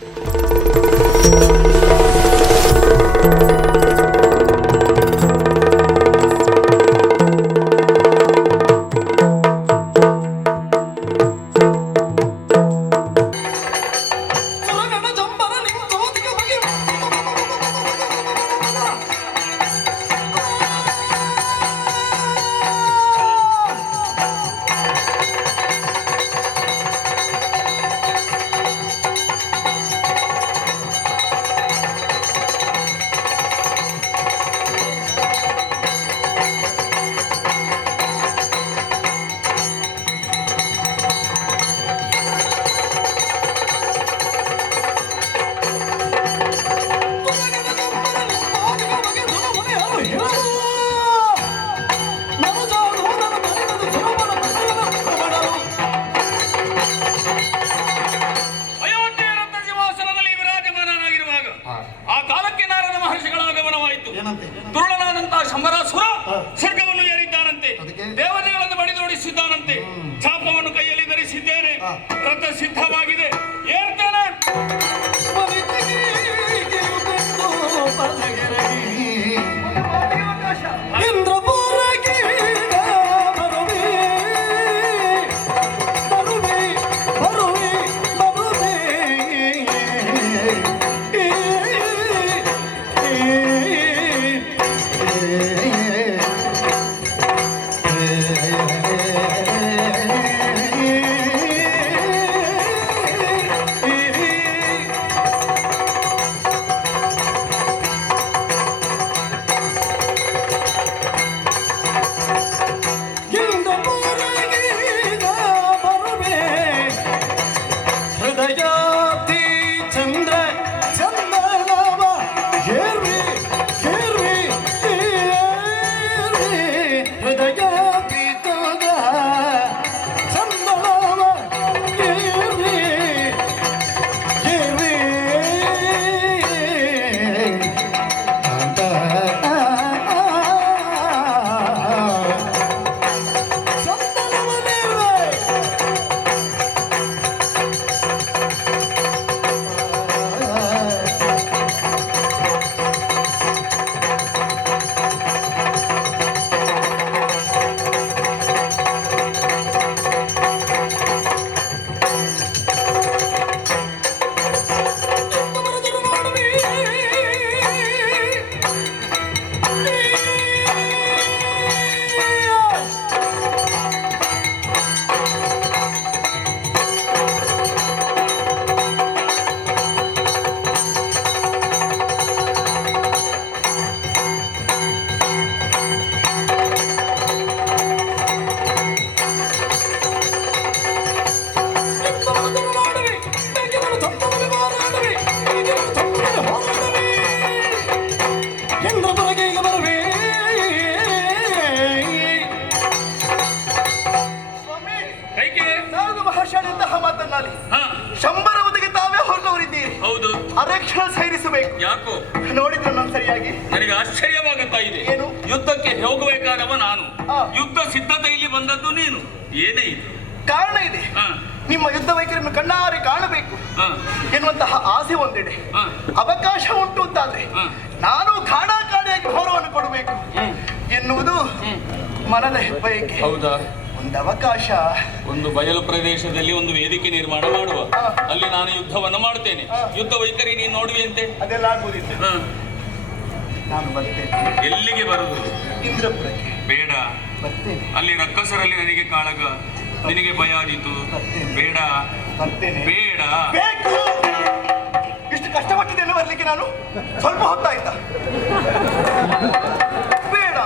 Música ಆಶ್ಚರ್ಯವಾಗುತ್ತಾ ಇದೆ. ಏನು? ಯುದ್ಧಕ್ಕೆ ಹೋಗಬೇಕಾದವ ನಾನು. ಯುದ್ಧ ಸಿದ್ಧತೆಯಲ್ಲಿ ಬಂದದ್ದು ನೀನು. ಏನೇ ಇದು ಕಾರಣ ಇದೆ. ನಿಮ್ಮ ಯುದ್ಧ ವೈಖರಿಯನ್ನು ಕಣ್ಣಾರೆ ಕಾಣಬೇಕು. ಎನ್ನುವಂತಹ ಆಸೆ ಒಂದೆಡೆ ಅವಕಾಶ ಉಂಟು ಅಂತಾದ್ರೆ. ನಾನು ಕಾಡಾ ಕಾಡಿಯಾಗಿ ಹೊರವನ್ನು ಕೊಡಬೇಕು ಎನ್ನುವುದು ಮನದ ಹೆಬ್ಬಯಕೆ ಹೌದಾ? ಒಂದು ಅವಕಾಶ. ಒಂದು ಬಯಲು ಪ್ರದೇಶದಲ್ಲಿ ಒಂದು ವೇದಿಕೆ ನಿರ್ಮಾಣ ಮಾಡುವ. ಅಲ್ಲಿ ನಾನು ಯುದ್ಧವನ್ನು ಮಾಡುತ್ತೇನೆ. ಹಾ. ಯುದ್ಧ ವೈಖರಿ ನೀನು ನೋಡುವಂತೆ ಅದೆಲ್ಲ ಆಗುವುದಿಲ್ಲ. ನಾನು ಬರ್ತೇನೆ. ಎಲ್ಲಿಗೆ ಬರುದು? ಇಂದ್ರಪುರಕ್ಕೆ ಬೇಡ. ಬರ್ತೇನೆ. ಅಲ್ಲಿ ರಕ್ಕಸರಲ್ಲಿ ನನಗೆ ಕಾಳಗ. ನಿನಗೆ ಭಯ ಆದೀತು. ಬೇಡ. ಬರ್ತೇನೆ. ಬೇಡ. ಬೇಕು. ಇಷ್ಟು ಕಷ್ಟಪಟ್ಟಿದ್ದೇನೆ ಬರ್ಲಿಕ್ಕೆ ನಾನು. ಸ್ವಲ್ಪ ಹೊತ್ತಾಯ್ತಾ ಬೇಡ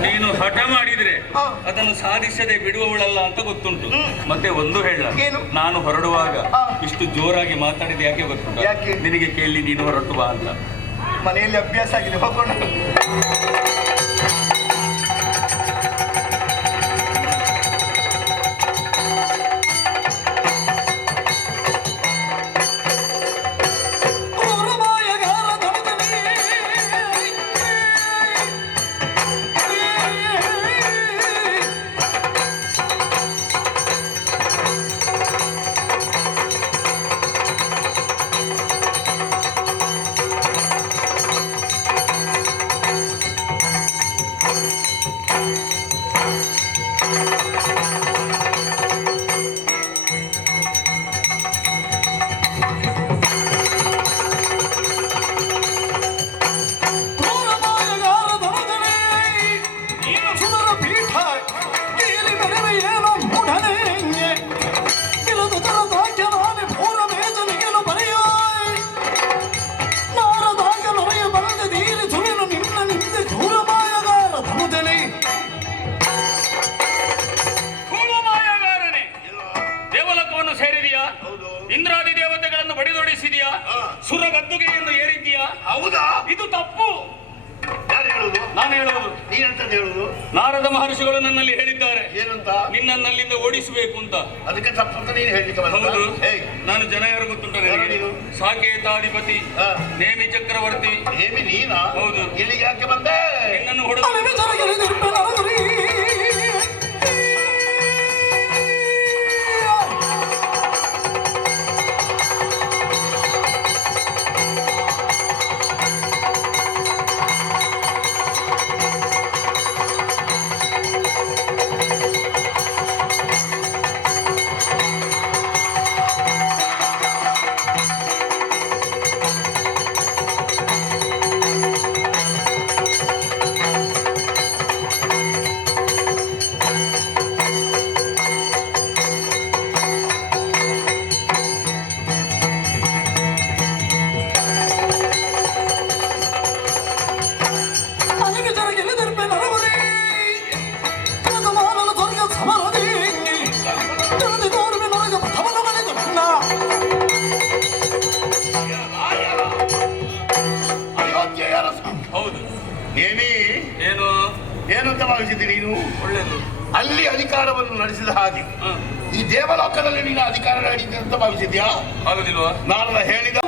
ನೀನು ಹಠ ಮಾಡಿದ್ರೆ ಹಾ. ಅದನ್ನು ಸಾಧಿಸದೆ ಬಿಡುವವಳಲ್ಲ ಅಂತ ಗೊತ್ತುಂಟು. ಮತ್ತೆ ಒಂದು ಹೇಳ. ಏನು? ನಾನು ಹೊರಡುವಾಗ ಹಾ. ಇಷ್ಟು ಜೋರಾಗಿ ಮಾತಾಡಿದ ಯಾಕೆ ಗೊತ್ತುಂಟು? ಯಾಕೆ? ನಿನಗೆ ಕೇಳಿ ನೀನು ಹೊರಟುವ ಅಂತ. ಮನೆಯಲ್ಲಿ ಅಭ್ಯಾಸ ಆಗಿದೆ ಹೋಗೋಣ. ಇದು ತಪ್ಪು. ಯಾರು ಹೇಳುದು ನಾನು ಹೇಳುವುದು. ನೀನಂತದ್ದು ಹೇಳುದು ನಾರದ ಮಹರ್ಷಿಗಳು ನನ್ನಲ್ಲಿ ಹೇಳಿದ್ದಾರೆ. ಏನಂತ? ನಿನ್ನಲ್ಲಿಂದ ಓಡಿಸಬೇಕು ಅಂತ ಅದಕ್ಕೆ ತಪ್ಪು ಅಂತ ನೀನು ಹೇಳಲಿಕ್ಕೆ ಹೌದು. ಬಂದ ಹೇಯ್. ನಾನು ಜನ ಯಾರು ಗೊತ್ತುಂಟು ಯಾರು ನನಗೆ ನೀನು? ಸಾಕೇತಾಧಿಪತಿ. ಹಾ. ನೇಮಿ ಚಕ್ರವರ್ತಿ. ಏಮಿ ನೀನಾ? ಹೌದು. ಇಲ್ಲಿಗೆ ಯಾಕೆ ಬಂದೆ? ನಿನ್ನನ್ನು ಹೊಡೆದು ಅಲ್ಲಿ ಅಧಿಕಾರವನ್ನು ನಡೆಸಿದ ಹಾಗೆ ಈ ದೇವಲೋಕದಲ್ಲಿ ನೀನು ಅಧಿಕಾರ ನಡೀತೀನಿ ಅಂತ ಭಾವಿಸಿದ್ಯಾ? ಆಗುದಿಲ್ವಾ? ನಾನು ಹೇಳಿದ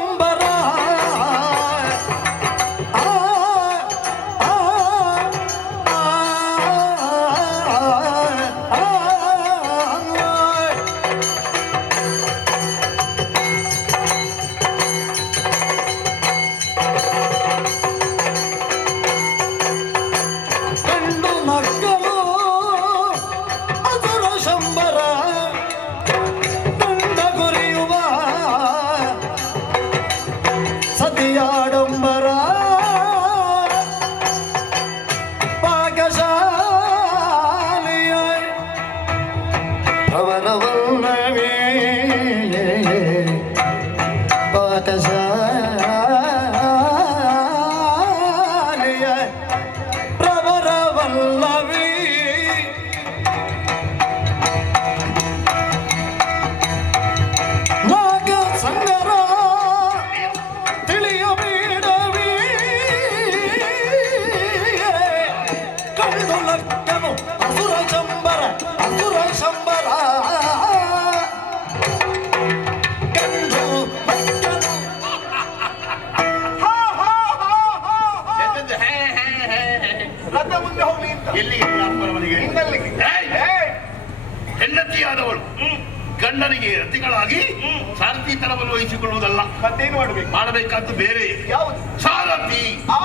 ಮಾಡ್ಬೇಕು ಮಾಡಬೇಕಾದ್ದು ಬೇರೆ. ಯಾವುದು? ಸಾರಥಿ. ಆ.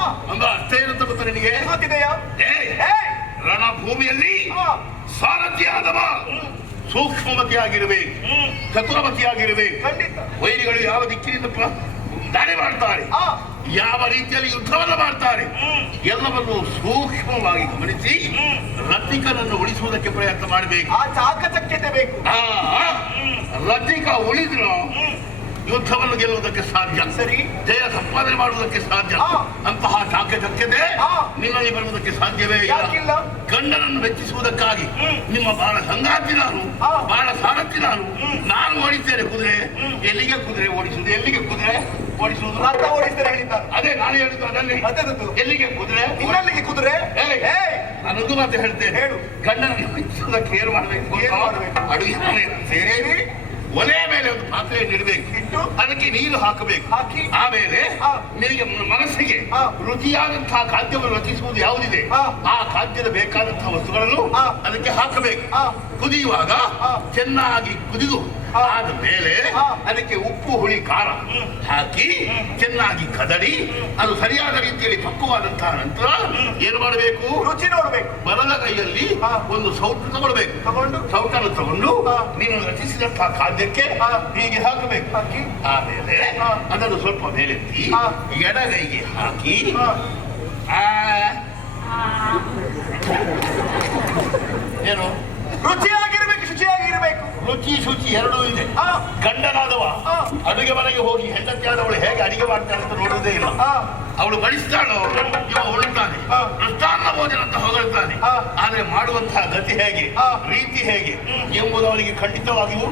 ಏನಂತ ಗೊತ್ತ ನಿನಗೆ? ಗೊತ್ತಿದೆಯಾ? ಏಯ್! ಏಯ್! ರಣಭೂಮಿಯಲ್ಲಿ ಆ, ಸಾರಥಿಯಾದವ. ಸೂಕ್ಷ್ಮಮತಿಯಾಗಿರಬೇಕು. ಚತುರಮತಿಯಾಗಿರಬೇಕು. ಖಂಡಿತ. ವೈರಿಗಳು ಯಾವ ದಿಕ್ಕಿನಿಂದ ದಾಳಿ ಮಾಡ್ತಾರೆ? ಯಾವ ರೀತಿಯಲ್ಲಿ ಯುದ್ಧವನ್ನು ಮಾಡ್ತಾರೆ? ಎಲ್ಲವನ್ನು ಸೂಕ್ಷ್ಮವಾಗಿ ಗಮನಿಸಿ ರತಿಕನನ್ನು ಉಳಿಸುವುದಕ್ಕೆ ಪ್ರಯತ್ನ ಮಾಡಬೇಕು. ಆ ಚಾಕಚಕ್ಯತೆ ಬೇಕು. ರತಿಕ ಉಳಿದ್ರು ಯುದ್ಧವನ್ನು ಗೆಲ್ಲುವುದಕ್ಕೆ ಸಾಧ್ಯ. ಸರಿ. ಜಯ ಸಂಪಾದನೆ ಮಾಡುವುದಕ್ಕೆ ಸಾಧ್ಯ. ಅಂತಹ ಶಾಖೆ ಆ. ನಿನ್ನಲ್ಲಿ ಬರುವುದಕ್ಕೆ ಸಾಧ್ಯವೇ ಇಲ್ಲ. ಗಂಡನನ್ನು ಮೆಚ್ಚಿಸುವುದಕ್ಕಾಗಿ ನಿಮ್ಮ ಬಾಳ ಸಂಗಾತಿ ನಾನು ಬಾಳ ಸಾರಥಿ ನಾನು. ನಾನು ಓಡಿಸ್ತೇನೆ ಕುದುರೆ. ಎಲ್ಲಿಗೆ ಕುದುರೆ ಓಡಿಸುವುದು? ಎಲ್ಲಿಗೆ ಕುದುರೆ ಓಡಿಸುವುದು? ರಥ ಓಡಿಸ್ತಾರೆ ಹೇಳಿದ್ದಾನೆ ಅದೇ ನಾನು ಹೇಳಿದ್ದು ಅದನ್ನೇ? ಎಲ್ಲಿಗೆ ಕುದುರೆ? ಇನ್ನಲ್ಲಿಗೆ ಕುದುರೆ? ನನಗೂ ಮತ್ತೆ ನಾನೊಂದು ಮಾತು ಹೇಳ್ತೇನೆ. ಹೇಳು. ಗಂಡನನ್ನು ಮೆಚ್ಚಿಸುವುದಕ್ಕೆ ಏನು ಮಾಡಬೇಕು? ಅಡುಗೆ ಸೇರಿ ಒಲೆಯ ಮೇಲೆ ಒಂದು ಪಾತ್ರೆ ಇಡಬೇಕು ಇಟ್ಟು? ಅದಕ್ಕೆ ನೀರು ಹಾಕಬೇಕು ಹಾಕಿ? ಆಮೇಲೆ ನಿಮಗೆ ಮನಸ್ಸಿಗೆ. ರುಚಿಯಾದಂತಹ ಖಾದ್ಯವನ್ನು ರಚಿಸುವುದು ಯಾವುದಿದೆ ಆ. ಆ ಖಾದ್ಯದ ಬೇಕಾದಂತಹ ವಸ್ತುಗಳನ್ನು. ಅದಕ್ಕೆ ಹಾಕಬೇಕು. ಕುದಿಯುವಾಗ. ಚೆನ್ನಾಗಿ ಕುದಿದು. ಆದ ಮೇಲೆ. ಅದಕ್ಕೆ ಉಪ್ಪು ಹುಳಿ ಖಾರ ಹಾಕಿ ಚೆನ್ನಾಗಿ ಕದಡಿ. ಅದು ಸರಿಯಾದ ರೀತಿಯಲ್ಲಿ ಪಕ್ವವಾದಂತಹ ನಂತರ ಏನ್ ಮಾಡಬೇಕು? ರುಚಿ ನೋಡ್ಬೇಕು. ಬಲದ ಕೈಯಲ್ಲಿ. ಒಂದು ಸೌಟು ತಗೊಳ್ಬೇಕು. ತಗೊಂಡು. ಸೌಟನ್ನು ತಗೊಂಡು. ನೀನು ರಚಿಸಿದಂತಹ ಖಾದ್ಯಕ್ಕೆ. ಹೀಗೆ ಹಾಕಬೇಕು. ಹಾಕಿ. ಆಮೇಲೆ. ಅದನ್ನು ಸ್ವಲ್ಪ ಮೇಲೆತ್ತಿ. ಎಡಗೈಗೆ ಹಾಕಿ. ಏನು? ಶುಚಿಯಾಗಿರ್ಬೇಕು ರುಚಿ ಶುಚಿ ಎರಡೂ ಇದೆ ಗಂಡನಾದವ. ಅಡುಗೆ ಮನೆಗೆ ಹೋಗಿ ಹೆಂಡತಿಯಾದವಳು ಹೇಗೆ ಅಡಿಗೆ ಮಾಡ್ತಾಳೆ ಅಂತ ನೋಡೋದೇ ಇಲ್ಲ ಅವಳು ಬಡಿಸ್ತಾಳೋ ಇವ ಉಳುತ್ತಾನೆ ಆ. ಮೃಷ್ಟಾನ್ನ ಭೋಜನ ಅಂತ ಹೊಗಳ್ತಾನೆ. ಆದ್ರೆ ಮಾಡುವಂತಹ ಗತಿ ಹೇಗೆ. ರೀತಿ ಹೇಗೆ ಎಂಬುದು ಅವನಿಗೆ ಖಂಡಿತವಾಗಿಯೂ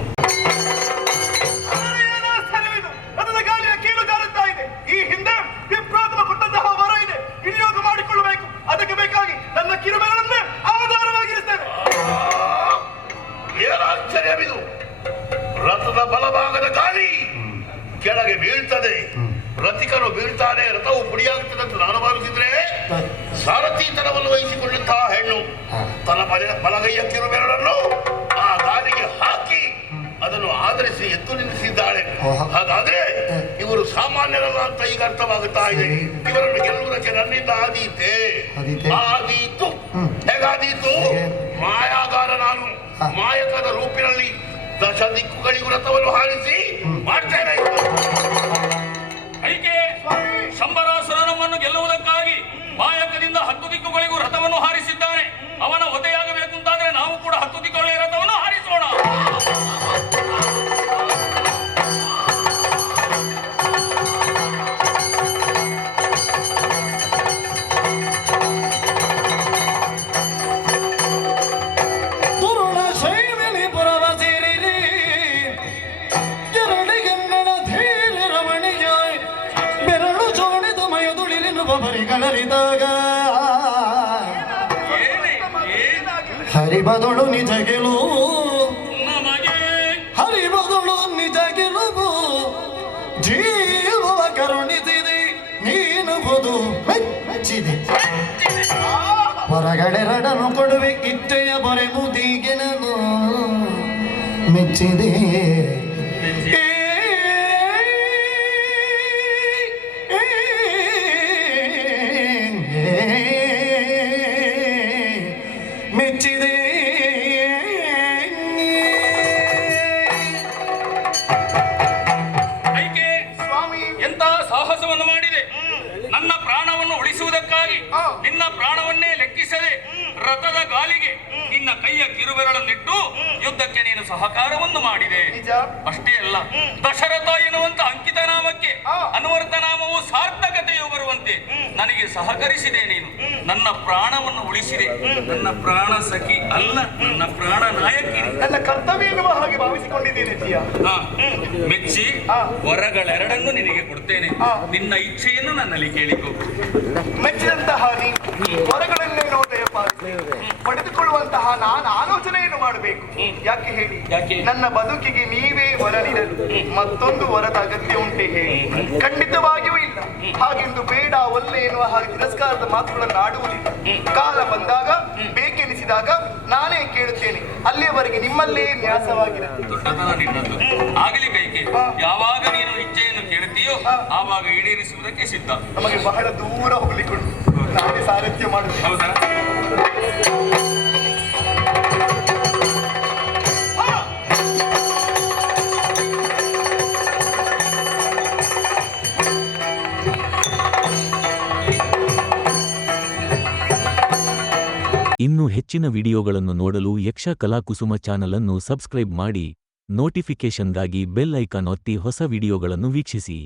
ಅದನ್ನು ಆಧರಿಸಿ ಎತ್ತು ನಿಲ್ಲಿಸಿದ್ದಾಳೆ. ಹಾಗಾದ್ರೆ ಇವರು ಸಾಮಾನ್ಯರಲ್ಲ ಅಂತ ಈಗ ಅರ್ಥವಾಗುತ್ತಾ ಇದೆ. ಇವರನ್ನು ಗೆಲ್ಲುವುದಕ್ಕೆ ನನ್ನಿಂದ ಆದೀತೆ. ಆದೀತೆ? ಹೇಗಾದೀತು? ಮಾಯಾಗಾರ ನಾನು. ಮಾಯಕದ ರೂಪಿನಲ್ಲಿ ದಶ ದಿಕ್ಕುಗಳಿಗೂ ರಥವನ್ನು ಹಾರಿಸಿ ಮಾಡ್ತೇನೆ. ಏನಾಗಿದೆ ಹರಿಬದಳು ನಿಜ ಗೆಲುವು. ಹರಿಬದಳು ನಿಜ ಗೆಲುವು. ಜೀವವ ಕರುಣಿಸಿದೆ, ನೀನು ಬದು ಮೆಚ್ಚಿದೆ. ಹೊರಗಡೆ ರಡನು ಕೊಡುವೆ ಇಟ್ಟೆಯ ಬರೆ ಮುದಿಗೆ ನಾನು ಮೆಚ್ಚಿದೆ. ಸಹಕಾರವನ್ನು ಮಾಡಿದೆ. ಅಷ್ಟೇ ಅಲ್ಲ ದಶರಥ ಎನ್ನುವಂತ ಅಂಕಿತ ನಾಮಕ್ಕೆ ಆ. ಅನ್ವರ್ಥ ನಾಮವು ಸಾರ್ಥಕತೆಯು ಬರುವಂತೆ ನನಗೆ ಸಹಕರಿಸಿದೆ ನೀನು. ನನ್ನ ಪ್ರಾಣವನ್ನು ಉಳಿಸಿದೆ. ನನ್ನ ಪ್ರಾಣ ಸಖಿ ಅಲ್ಲ ನನ್ನ ಪ್ರಾಣ ನಾಯಕಿ ನನ್ನ ಕರ್ತವ್ಯ ಎನ್ನುವ ಹಾಗೆ ಭಾವಿಸಿಕೊಂಡಿದ್ದೇನೆ ಮೆಚ್ಚಿ. ವರಗಳೆರಡನ್ನು ನಿನಗೆ ಕೊಡ್ತೇನೆ. ನಿನ್ನ ಇಚ್ಛೆಯನ್ನು ನನ್ನಲ್ಲಿ ಕೇಳಿಕೊ. ಮೆಚ್ಚಿದಂತಹ ನೀ ಹೊರಗಳನ್ನೇನೋ ದಯಪಾಲಿಸಿ ಪಡೆದುಕೊಳ್ಳುವಂತಹ ನಾನು ಆಲೋಚನೆಯನ್ನು ಮಾಡಬೇಕು. ಯಾಕೆ ಹೇಳಿ? ನನ್ನ ಬದುಕಿಗೆ ನೀವೇ ವರ ನೀಡಲು ಮತ್ತೊಂದು ವರದ ಅಗತ್ಯ ಉಂಟೆ ಹೇಳಿ. ಖಂಡಿತವಾಗಿಯೂ ಇಲ್ಲ. ಹಾಗೆಂದು ಬೇಡ ಒಲ್ಲೆ ಎನ್ನುವ ಹಾಗೆ ತಿರಸ್ಕಾರದ ಮಾತುಗಳನ್ನು ಆಡುವುದಿಲ್ಲ. ಕಾಲ ಬಂದಾಗ ಬೇಕೆನಿಸಿದಾಗ ನಾನೇ ಕೇಳುತ್ತೇನೆ. ಅಲ್ಲಿಯವರೆಗೆ ನಿಮ್ಮಲ್ಲೇ ನ್ಯಾಸವಾಗಿರುತ್ತೆ ಆಗಲಿ ಕೈಕೆ ಯಾವಾಗ ನೀನು ಇಚ್ಛೆಯನ್ನು ಕೇಳುತ್ತೀಯೋ ಆವಾಗ ಈಡೇರಿಸುವುದಕ್ಕೆ ಸಿದ್ಧ. ನಮಗೆ ಬಹಳ ದೂರ ಹೋಗ್ಲಿಕ್ಕುಂಟು. ನಾನೇ ಸಾರಥ್ಯ ಮಾಡುತ್ತೆ ಹೌದಾ? ಹೆಚ್ಚಿನ ವಿಡಿಯೋಗಳನ್ನು ನೋಡಲು ಯಕ್ಷ ಕಲಾಕುಸುಮ ಚಾನಲ್ ಅನ್ನು ಸಬ್ಸ್ಕ್ರೈಬ್ ಮಾಡಿ, ನೋಟಿಫಿಕೇಷನ್ಗಾಗಿ ಬೆಲ್ ಐಕಾನ್ ಒತ್ತಿ ಹೊಸ ವಿಡಿಯೋಗಳನ್ನು ವೀಕ್ಷಿಸಿ.